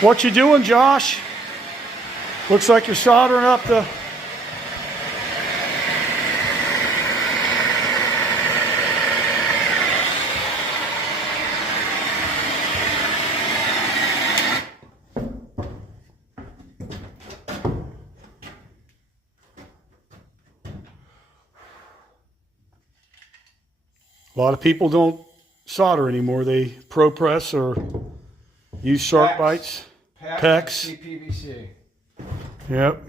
What you doing, Josh? Looks like you're soldering up the... A lot of people don't solder anymore. They pro press or use shark bites. PEX. PVC. Yep.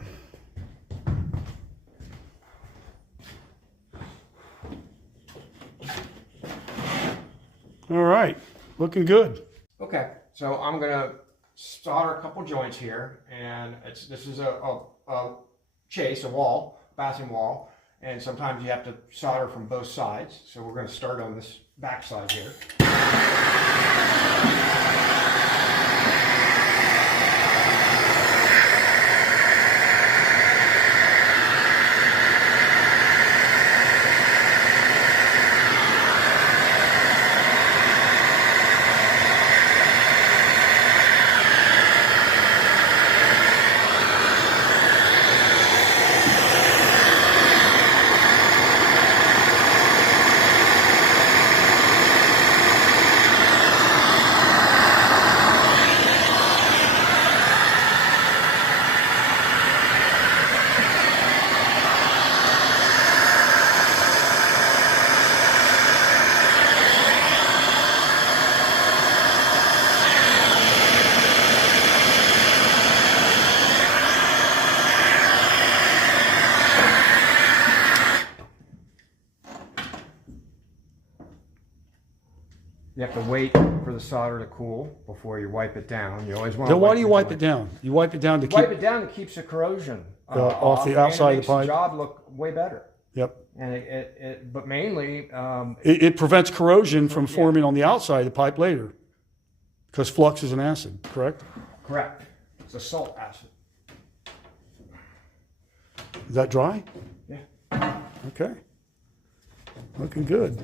All right, looking good. Okay, so I'm gonna solder a couple joints here, and this is a chase, a wall, bathroom wall, and sometimes you have to solder from both sides. So we're gonna start on this back side here. You have to wait for the solder to cool before you wipe it down. You always want to. Then why do you wipe it down? You wipe it down to keep... Wipe it down, it keeps the corrosion off the outside of the pipe. It makes the job look way better. Yep. And but mainly... it prevents corrosion from forming on the outside of the pipe later. Because flux is an acid, correct? Correct. It's a salt acid. Is that dry? Yeah. Okay. Looking good.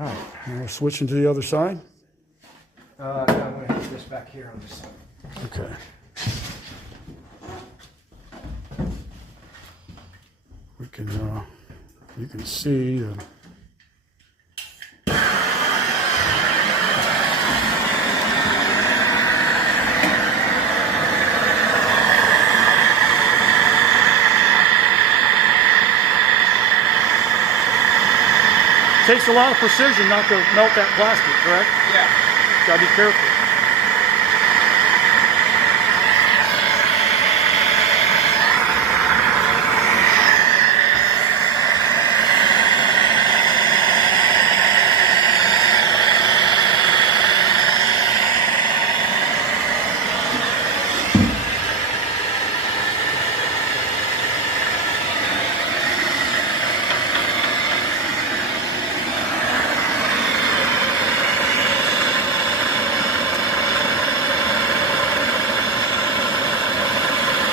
All right. Now we're switching to the other side. Yeah, I'm going to put this back here on this side. Okay. We can, you can see the... Takes a lot of precision not to melt that plastic, correct? Yeah. Gotta be careful.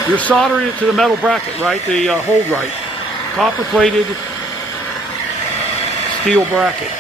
You're soldering it to the metal bracket, right? The hold right. Copper plated steel bracket.